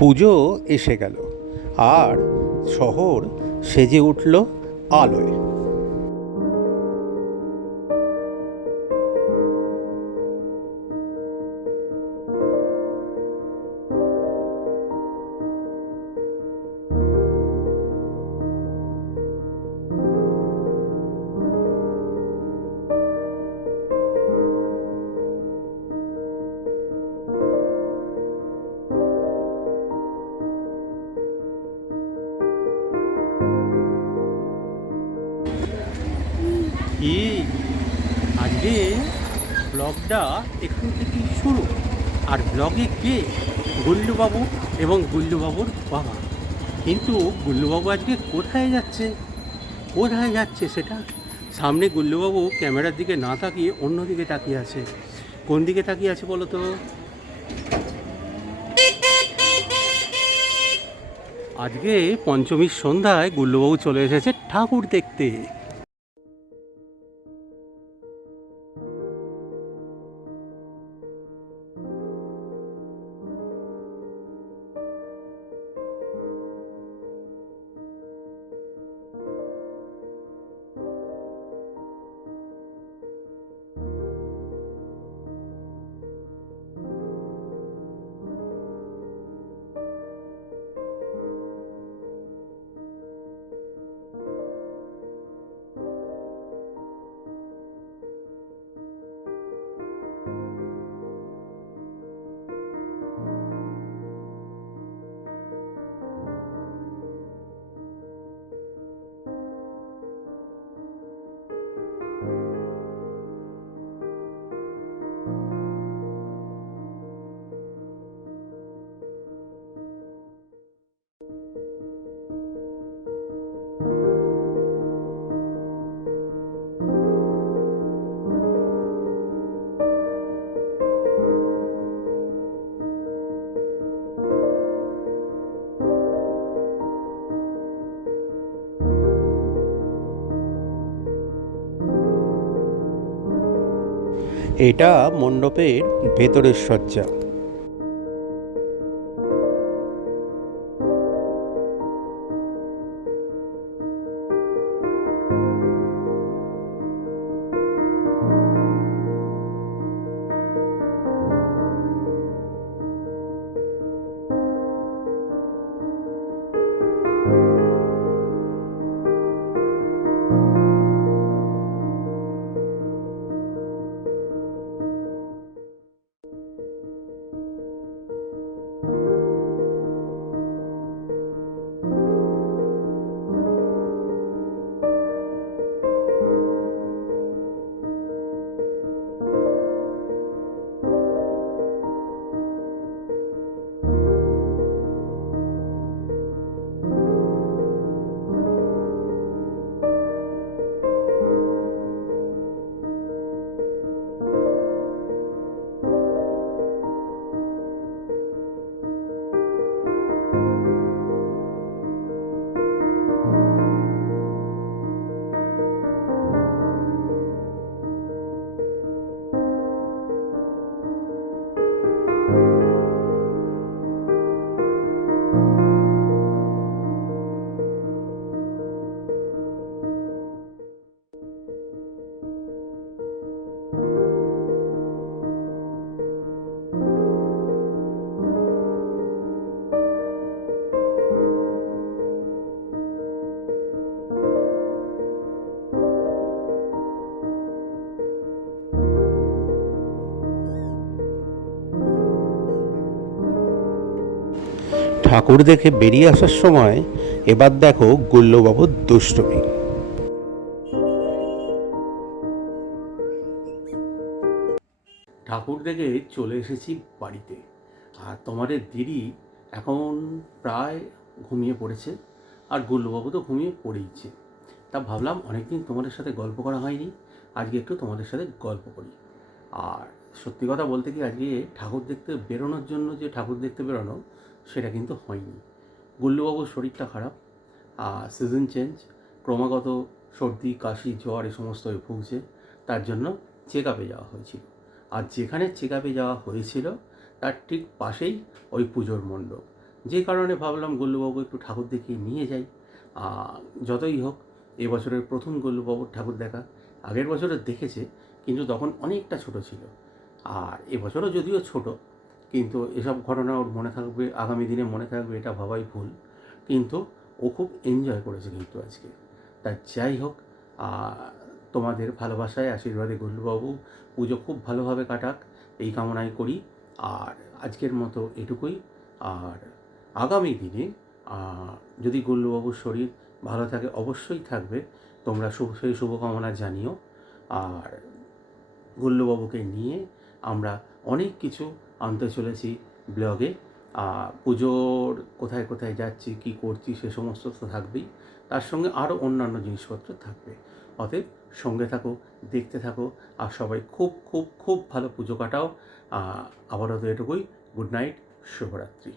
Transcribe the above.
পুজো এসে গেল আর শহর সেজে উঠল আলোয়। কি আজকে ব্লগটা এখান থেকেই শুরু। আর ব্লগে কে? গুল্লুবাবু এবং গুল্লুবাবুর বাবা। কিন্তু গুল্লুবাবু আজকে কোথায় যাচ্ছে সেটা সামনে গুল্লুবাবু ক্যামেরার দিকে না তাকিয়ে অন্যদিকে তাকিয়ে আছে। কোন দিকে তাকিয়ে আছে বলো তো? আজকে পঞ্চমীর সন্ধ্যায় গুল্লুবাবু চলে এসেছে ঠাকুর দেখতে। এটা মণ্ডপের ভেতরের সজ্জা। ঠাকুর দেখে বেরিয়ে আসার সময় এবার দেখো গুল্লুবাবুর দুষ্টুমি। ঠাকুর দেখে চলে এসেছি বাড়িতে। আর তোমাদের দিদি এখন প্রায় ঘুমিয়ে পড়েছে, আর গুল্লুবাবু তো ঘুমিয়ে পড়েইছে। তা ভাবলাম অনেকদিন তোমাদের সাথে গল্প করা হয়নি, আজকে একটু তোমাদের সাথে গল্প করি। আর সত্যি কথা বলতে কি, আজকে ঠাকুর দেখতে বেরোনোর জন্য যে ঠাকুর দেখতে বেরোনো সেটা কিন্তু হয়নি। গুল্লুবাবুর শরীরটা খারাপ, সিজন চেঞ্জ, ক্রমাগত সর্দি কাশি জ্বর এ সমস্ত ভুগছে, তার জন্য চেক আপে যাওয়া হয়েছিল। আর যেখানে চেক আপে যাওয়া হয়েছিল তার ঠিক পাশেই ওই পুজোর মণ্ডপ। যে কারণে ভাবলাম গোল্লুবাবু একটু ঠাকুর দেখিয়ে নিয়ে যাই। যতই হোক এবছরের প্রথম গোল্লুবাবুর ঠাকুর দেখা। আগের বছরে দেখেছে, কিন্তু তখন অনেকটা ছোট ছিল। আর এবছরও যদিও ছোট, কিন্তু এসব ঘটনা ওর মনে থাকবে, আগামী দিনে মনে থাকবে, এটা ভাবাই ভুল। কিন্তু ও খুব এনজয় করেছে কিন্তু আজকে। তা যাই হোক, তোমাদের ভালোবাসায় আশীর্বাদে গোল্লুবাবু পুজো খুব ভালোভাবে কাটাক, এই কামনাই করি। আর আজকের মতো এটুকুই। আর আগামী দিনে যদি গোল্লুবাবুর শরীর ভালো থাকে, অবশ্যই থাকবে, তোমরা সেই শুভকামনা জানিও। আর গোল্লুবাবুকে নিয়ে আমরা অনেক কিছু আনতে চলেছি ব্লগে। পুজোর কোথায় কোথায় যাচ্ছি, কী করছি, সে সমস্ত তো থাকবেই, তার সঙ্গে আরও অন্যান্য জিনিসপত্র থাকবে। অতএব সঙ্গে থাকো, দেখতে থাকো, আর সবাই খুব খুব খুব ভালো পুজো কাটাও। আবারও তো এটুকুই। গুড নাইট, শুভরাত্রি।